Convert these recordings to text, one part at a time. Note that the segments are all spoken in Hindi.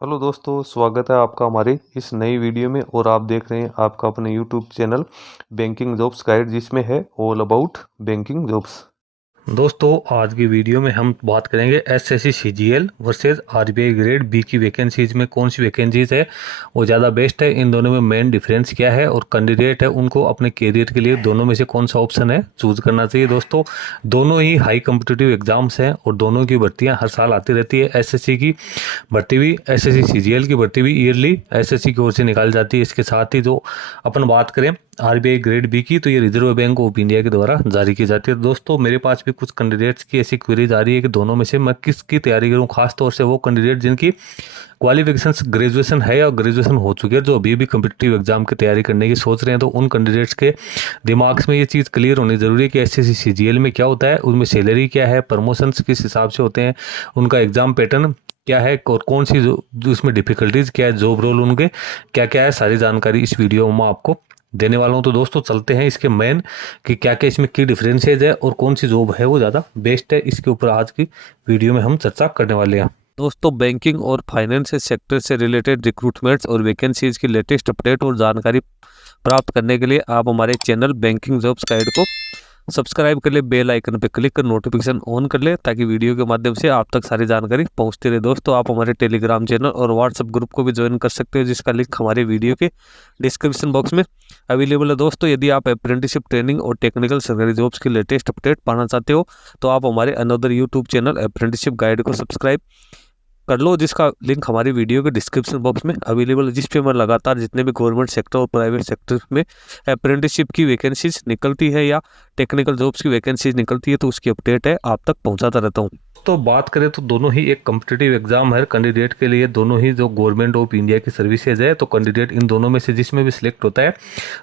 हेलो दोस्तों, स्वागत है आपका हमारी इस नई वीडियो में। और आप देख रहे हैं आपका अपने YouTube channel banking jobs guide, जिसमें है ऑल अबाउट बैंकिंग जॉब्स। दोस्तों, आज की वीडियो में हम बात करेंगे SSC CGL versus RBI grade B की वैकेंसीज में कौन सी वैकेंसीज है वो ज़्यादा बेस्ट है, इन दोनों में मेन डिफरेंस क्या है, और कैंडिडेट है उनको अपने कैरियर के लिए दोनों में से कौन सा ऑप्शन है चूज करना चाहिए। दोस्तों, दोनों ही हाई कॉम्पिटिटिव एग्जाम्स हैं और दोनों की भर्तियां हर साल आती रहती है। एसएससी की भर्ती भी, एसएससी सीजीएल की भर्ती भी ईयरली एसएससी की ओर से निकाली जाती है। इसके साथ ही जो अपन बात करें आरबीआई ग्रेड बी की, तो ये रिजर्व बैंक ऑफ इंडिया के द्वारा जारी की जाती है। दोस्तों, मेरे पास भी कुछ कैंडिडेट्स की ऐसी क्वेरीज आ रही है कि दोनों में से मैं किसकी तैयारी करूं, खासतौर से वो कैंडिडेट जिनकी क्वालिफिकेशंस ग्रेजुएशन है या ग्रेजुएशन हो चुकी है, जो अभी भी कम्पिटिटिव एग्जाम की तैयारी करने की सोच रहे हैं। तो उन कैंडिडेट्स के दिमाग में ये चीज़ क्लियर होनी जरूरी है कि एसएससी सीजीएल में क्या होता है, उनमें सैलरी क्या है, प्रमोशंस किस हिसाब से होते हैं, उनका एग्जाम पैटर्न क्या है और कौन सी जो उसमें डिफिकल्टीज क्या है, जॉब रोल उनके क्या क्या है, सारी जानकारी इस वीडियो में आपको देने वाला हूं। तो दोस्तों, चलते हैं इसके मेन कि क्या क्या इसमें की डिफरेंसेज है और कौन सी जॉब है वो ज़्यादा बेस्ट है, इसके ऊपर आज की वीडियो में हम चर्चा करने वाले हैं। दोस्तों, बैंकिंग और फाइनेंस सेक्टर से रिलेटेड रिक्रूटमेंट्स और वैकेंसीज की लेटेस्ट अपडेट और जानकारी प्राप्त करने के लिए आप हमारे चैनल बैंकिंग जॉब्स गाइड को सब्सक्राइब कर ले, बेल आइकन पे क्लिक कर नोटिफिकेशन ऑन कर ले, ताकि वीडियो के माध्यम से आप तक सारी जानकारी पहुंचती रहे। दोस्तों, आप हमारे टेलीग्राम चैनल और व्हाट्सएप ग्रुप को भी ज्वाइन कर सकते हो, जिसका लिंक हमारे वीडियो के डिस्क्रिप्शन बॉक्स में अवेलेबल है। दोस्तों, यदि आप अप्रेंटिसशिप ट्रेनिंग और टेक्निकल सरकारी जॉब्स की लेटेस्ट अपडेट पाना चाहते हो तो आप हमारे another YouTube channel apprenticeship guide को सब्सक्राइब कर लो, जिसका लिंक हमारी वीडियो के डिस्क्रिप्शन बॉक्स में अवेलेबल है, जिस पे मैं लगातार जितने भी गवर्नमेंट सेक्टर और प्राइवेट सेक्टर में अप्रेंटिसशिप की वैकेंसीज निकलती है या टेक्निकल जॉब्स की वैकेंसीज निकलती है तो उसकी अपडेट है आप तक पहुंचाता रहता हूं। तो बात करें तो दोनों ही एक कॉम्पिटिटिव एग्जाम है कैंडिडेट के लिए, दोनों ही जो गवर्नमेंट ऑफ इंडिया की सर्विसेज है। तो कैंडिडेट इन दोनों में से जिसमें भी सिलेक्ट होता है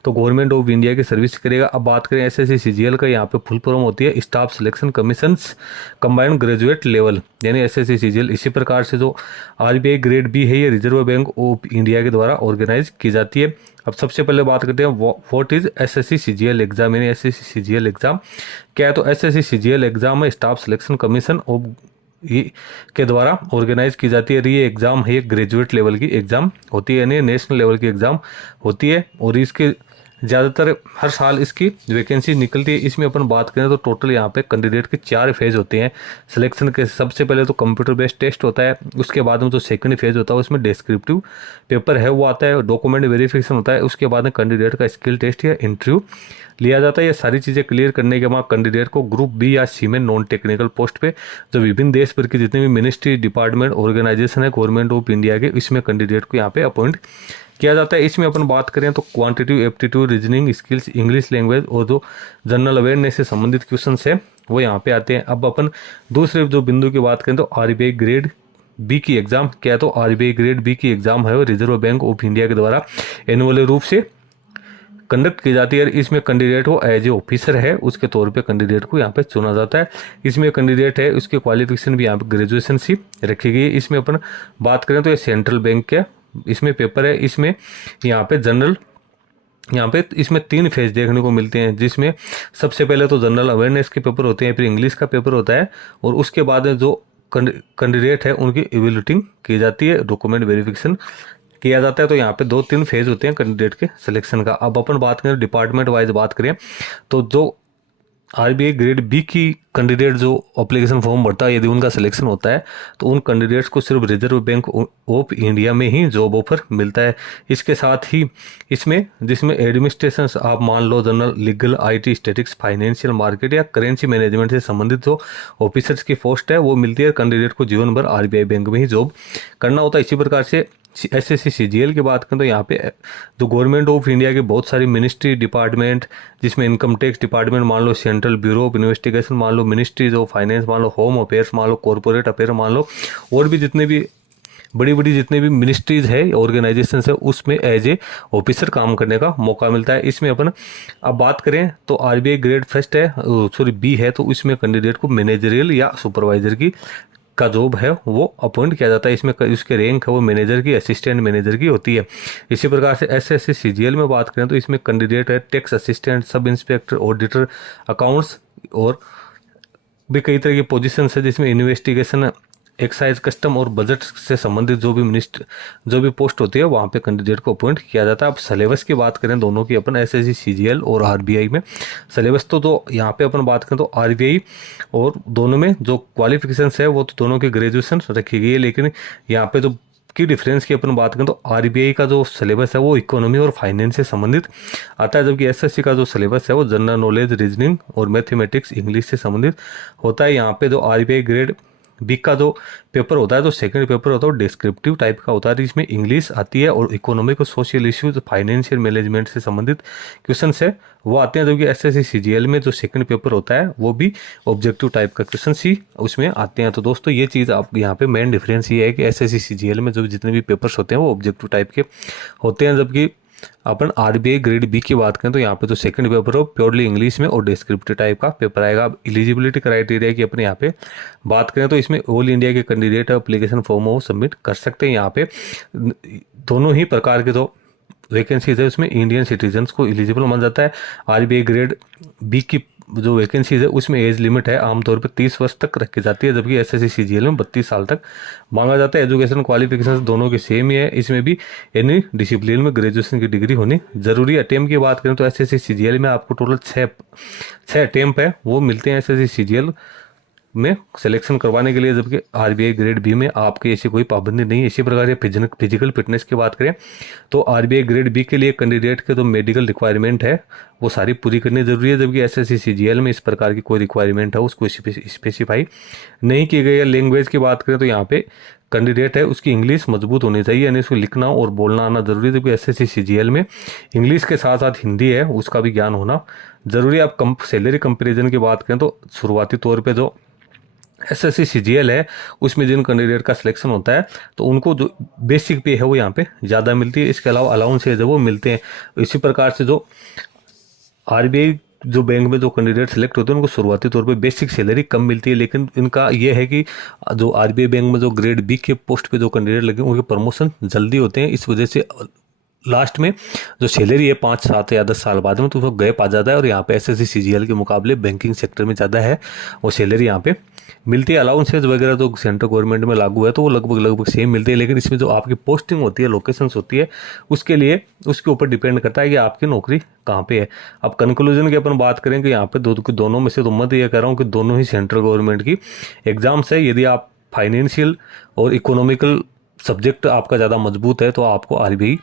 तो गवर्नमेंट ऑफ इंडिया की सर्विस करेगा। अब बात करें एसएससी सीजीएल का, यहाँ पे फुल फॉर्म होती है staff selection commissions combined graduate level, यानी एसएससी सीजीएल। इसी प्रकार से जो आरबीआई ग्रेड बी है, ये रिजर्व बैंक ऑफ इंडिया के द्वारा ऑर्गेनाइज की जाती है। अब सबसे पहले बात करते हैं what is SSC CGL exam, यानी एसएससी सीजीएल एग्जाम क्या है। तो एसएससी सीजीएल एग्जाम है स्टाफ सिलेक्शन कमीशन ऑफ के द्वारा ऑर्गेनाइज की जाती है। ये एग्जाम है ग्रेजुएट लेवल की एग्जाम होती है, यानी नेशनल लेवल की एग्जाम होती है, और इसके ज़्यादातर हर साल इसकी वैकेंसी निकलती है। इसमें अपन बात करें तो टोटल यहाँ पे कैंडिडेट के 4 फेज होते हैं सिलेक्शन के। सबसे पहले तो कंप्यूटर बेस्ड टेस्ट होता है, उसके बाद में जो सेकंड फेज होता है उसमें डिस्क्रिप्टिव पेपर है वो आता है, डॉक्यूमेंट वेरिफिकेशन होता है, उसके बाद में कैंडिडेट का स्किल टेस्ट या इंटरव्यू लिया जाता है। ये सारी चीज़ें क्लियर करने के बाद कैंडिडेट को ग्रुप बी या सी में नॉन टेक्निकल पोस्ट पे जो विभिन्न देश भर की जितने भी मिनिस्ट्री डिपार्टमेंट ऑर्गेनाइजेशन है गवर्नमेंट ऑफ इंडिया के, इसमें कैंडिडेट को यहाँ पे अपॉइंट किया जाता है। इसमें अपन बात करें तो quantitative aptitude reasoning skills English language और जो जनरल अवेयरनेस से संबंधित क्वेश्चन है वो यहाँ पे आते हैं। अब अपन दूसरे जो बिंदु की बात करें तो आरबीआई ग्रेड बी की एग्जाम क्या है। तो आरबीआई ग्रेड बी की एग्जाम है वो रिजर्व बैंक ऑफ इंडिया के द्वारा एनुअल रूप से कंडक्ट की जाती है। इसमें कैंडिडेट को एज ए ऑफिसर है उसके तौर पे कैंडिडेट को यहाँ पे चुना जाता है। इसमें कैंडिडेट है उसकी क्वालिफिकेशन भी यहाँ पे ग्रेजुएशन सी रखी गई है। इसमें अपन बात करें तो ये सेंट्रल बैंक के इसमें पेपर है। इसमें यहाँ पे जनरल इसमें 3 फेज देखने को मिलते हैं, जिसमें सबसे पहले तो जनरल अवेयरनेस के पेपर होते हैं, फिर इंग्लिश का पेपर होता है, और उसके बाद जो कैंडिडेट है उनकी इवेल्यूटिंग की जाती है, डॉक्यूमेंट वेरिफिकेशन किया जाता है। तो यहाँ पे 2-3 फेज होते हैं कैंडिडेट के सिलेक्शन का। अब अपन बात करें डिपार्टमेंट वाइज बात करें तो जो आरबीआई ग्रेड बी की कैंडिडेट जो एप्लीकेशन फॉर्म भरता है, यदि उनका सिलेक्शन होता है तो उन कैंडिडेट्स को सिर्फ रिजर्व बैंक ऑफ इंडिया में ही जॉब ऑफर मिलता है। इसके साथ ही इसमें जिसमें एडमिनिस्ट्रेशन आप मान लो general legal IT statics financial market या करेंसी मैनेजमेंट से संबंधित जो ऑफिसर्स की पोस्ट है वो मिलती है। कैंडिडेट को जीवन भर आरबीआई बैंक में ही जॉब करना होता है। इसी प्रकार से एसएससी सीजीएल की बात करें तो यहाँ पे जो गवर्नमेंट ऑफ इंडिया के बहुत सारी मिनिस्ट्री डिपार्टमेंट, जिसमें इनकम टैक्स डिपार्टमेंट मान लो, सेंट्रल ब्यूरो ऑफ इन्वेस्टिगेशन मान लो, मिनिस्ट्रीज ऑफ फाइनेंस मान लो, होम अफेयर्स मान लो, कॉर्पोरेट अफेयर मान लो, और भी जितने भी बड़ी जितने भी मिनिस्ट्रीज है ऑर्गेनाइजेशन है उसमें एज ए ऑफिसर काम करने का मौका मिलता है। इसमें अपन अब बात करें तो आरबीआई ग्रेड फर्स्ट है सॉरी बी है, तो इसमें कैंडिडेट को मैनेजरियल या सुपरवाइजर की का जॉब है वो अपॉइंट किया जाता है। इसमें उसके रैंक है वो मैनेजर की, असिस्टेंट मैनेजर की होती है। इसी प्रकार से एसएससी सीजीएल में बात करें तो इसमें कैंडिडेट है tax assistant, sub inspector, auditor, accounts, और भी कई तरह की पोजीशन है, जिसमें इन्वेस्टिगेशन एक्साइज, कस्टम और बजट से संबंधित जो भी पोस्ट होती है वहाँ पे कैंडिडेट को अपॉइंट किया जाता है। अब सिलेबस की बात करें दोनों की अपन एसएससी सीजीएल और आरबीआई में, सिलेबस तो यहाँ पे अपन बात करें तो आरबीआई और दोनों में जो क्वालिफिकेशंस है वो तो दोनों की ग्रेजुएशन रखी गई है, लेकिन यहाँ पे जो की डिफरेंस की अपन बात करें तो आरबीआई का जो सिलेबस है वो इकोनॉमी और फाइनेंस से संबंधित आता है, जबकि एसएससी का जो सिलेबस है वो जनरल नॉलेज, रीजनिंग और मैथमेटिक्स, इंग्लिश से संबंधित होता है। यहाँ पे जो आरबीआई ग्रेड बी का जो पेपर होता है, जो सेकंड पेपर होता है वो डिस्क्रिप्टिव टाइप का होता है, इसमें इंग्लिश आती है और इकोनॉमिक और सोशल इश्यूज, फाइनेंशियल मैनेजमेंट से संबंधित क्वेश्चन है वो आते हैं, जबकि एसएससी सीजीएल में जो सेकंड पेपर होता है वो भी ऑब्जेक्टिव टाइप का क्वेश्चन ही उसमें आते हैं। तो दोस्तों ये चीज़ आप यहाँ पे मेन डिफरेंस ये है कि एसएससी सीजीएल में जो जितने भी पेपर्स होते हैं वो ऑब्जेक्टिव टाइप के होते हैं, जबकि अपन आरबीआई ग्रेड बी की बात करें तो यहाँ पे जो सेकंड पेपर हो प्योरली इंग्लिश में और डिस्क्रिप्टिव टाइप का पेपर आएगा। अब एलिजिबिलिटी क्राइटेरिया की अपने यहाँ पे बात करें तो इसमें ऑल इंडिया के कैंडिडेट एप्लीकेशन फॉर्म वो सबमिट कर सकते हैं। यहाँ पे दोनों ही प्रकार के जो वैकेंसीज है उसमें इंडियन सिटीजन्स को एलिजिबल माना जाता है। आरबीआई ग्रेड बी की जो वैकेंसीज है उसमें एज लिमिट है आमतौर पर 30 वर्ष तक रखी जाती है, जबकि एसएससी सीजीएल में 32 साल तक मांगा जाता है। एजुकेशन क्वालिफिकेशन दोनों की सेम ही है, इसमें भी एनी डिसिप्लिन में ग्रेजुएशन की डिग्री होनी जरूरी है। अटेम्प्ट की बात करें तो एसएससी सीजीएल में आपको टोटल छः अटेम्प्ट है वो मिलते हैं एसएससी सीजीएल में सिलेक्शन करवाने के लिए, जबकि आरबीआई ग्रेड बी में आपकी ऐसी कोई पाबंदी नहीं है। इसी प्रकार फिजिकल फिटनेस की बात करें तो आरबीआई ग्रेड बी के लिए कैंडिडेट के जो मेडिकल रिक्वायरमेंट है वो सारी पूरी करनी जरूरी है, जबकि एसएससी सीजीएल में इस प्रकार की कोई रिक्वायरमेंट है उसको स्पेसिफाई नहीं की गई है। लैंग्वेज की बात करें तो यहाँ पे कैंडिडेट है उसकी इंग्लिश मजबूत होनी चाहिए, यानी उसको लिखना और बोलना आना जरूरी है, जबकि एसएससी सीजीएल में इंग्लिश के साथ साथ हिंदी है उसका भी ज्ञान होना जरूरी है। अब सैलरी कंपेरिजन की बात करें तो शुरुआती तौर पर जो एसएससी सीजीएल है उसमें जिन कैंडिडेट का सिलेक्शन होता है तो उनको जो बेसिक पे है वो यहाँ पे ज़्यादा मिलती है, इसके अलावा अलाउंसेज है वो मिलते हैं। इसी प्रकार से जो आरबीआई जो बैंक में जो कैंडिडेट सेलेक्ट होते हैं उनको शुरुआती तौर पे बेसिक सैलरी कम मिलती है, लेकिन इनका ये है कि जो आरबीआई बैंक में जो ग्रेड बी के पोस्ट पे जो कैंडिडेट लगे उनके प्रमोशन जल्दी होते हैं, इस वजह से लास्ट में जो सैलरी है 5, 7 या 10 साल बाद में तो उसको गैप आ जाता है, और यहाँ पे एसएससी सीजीएल के मुकाबले बैंकिंग सेक्टर में ज़्यादा है वो सैलरी यहाँ पे मिलती है। अलाउंसेज वगैरह जो सेंट्रल गवर्नमेंट में लागू है तो वो लगभग सेम मिलती है, लेकिन इसमें जो आपकी पोस्टिंग होती है, लोकेशंस होती है, उसके लिए उसके ऊपर डिपेंड करता है कि आपकी नौकरी कहाँ पे है। अब कंक्लूजन की अपन बात करें कि यहाँ पे दोनों में से तो मैं ये कह रहा हूँ कि दोनों ही सेंट्रल गवर्नमेंट की एग्जाम्स है। यदि आप फाइनेंशियल और इकोनॉमिकल सब्जेक्ट आपका ज़्यादा मजबूत है तो आपको आरबीआई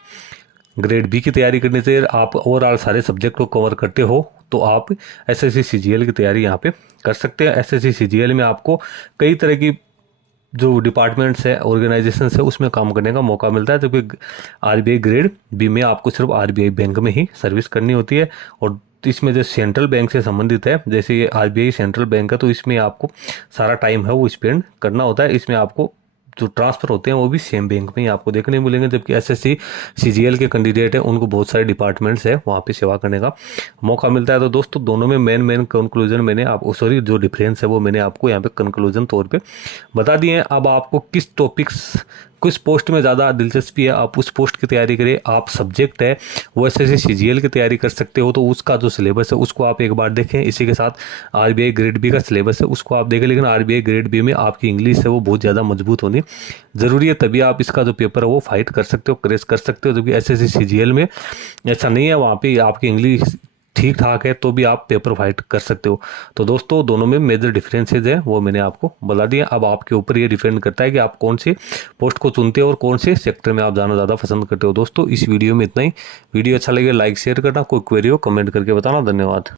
ग्रेड बी की तैयारी करनी चाहिए। आप ओवरऑल सारे सब्जेक्ट को कवर करते हो तो आप एसएससी सीजीएल की तैयारी यहाँ पे कर सकते हैं। एसएससी सीजीएल में आपको कई तरह की जो डिपार्टमेंट्स है, ऑर्गेनाइजेशन है, उसमें काम करने का मौका मिलता है, जबकि आरबीआई ग्रेड बी में आपको सिर्फ आरबीआई बैंक में ही सर्विस करनी होती है। और इसमें जो सेंट्रल बैंक से संबंधित है, जैसे ये आरबीआई सेंट्रल बैंक है, तो इसमें आपको सारा टाइम है वो स्पेंड करना होता है। इसमें आपको जो ट्रांसफ़र होते हैं वो भी सेम बैंक में ही आपको देखने मिलेंगे, जबकि एसएससी सीजीएल के कैंडिडेट है उनको बहुत सारे डिपार्टमेंट्स है वहाँ पे सेवा करने का मौका मिलता है। तो दोस्तों दोनों में मेन कंक्लूजन मैंने जो डिफरेंस है वो मैंने आपको यहाँ पे कंक्लूजन तौर पे बता दिए हैं। अब आपको किस पोस्ट में ज़्यादा दिलचस्पी है आप उस पोस्ट की तैयारी करें। आप सब्जेक्ट है वो एसएससी सीजीएल की तैयारी कर सकते हो, तो उसका जो सिलेबस है उसको आप एक बार देखें। इसी के साथ आरबीआई ग्रेड बी का सिलेबस है उसको आप देखें, लेकिन आरबीआई ग्रेड बी में आपकी इंग्लिश है वो बहुत ज़्यादा मजबूत होनी ज़रूरी है, तभी आप इसका जो पेपर है वो फाइट कर सकते हो, क्रेस कर सकते हो। जबकि एसएससी सीजीएल में ऐसा नहीं है, वहाँ पे आपकी इंग्लिश ठीक ठाक है तो भी आप पेपर फाइट कर सकते हो। तो दोस्तों दोनों में मेजर डिफरेंसेज है वो मैंने आपको बता दिया। अब आपके ऊपर ये डिपेंड करता है कि आप कौन से पोस्ट को चुनते हो और कौन से सेक्टर में आप जाना ज़्यादा पसंद करते हो। दोस्तों इस वीडियो में इतना ही। वीडियो अच्छा लगे लाइक शेयर करना, कोई क्वेरी हो कमेंट करके बताना। धन्यवाद।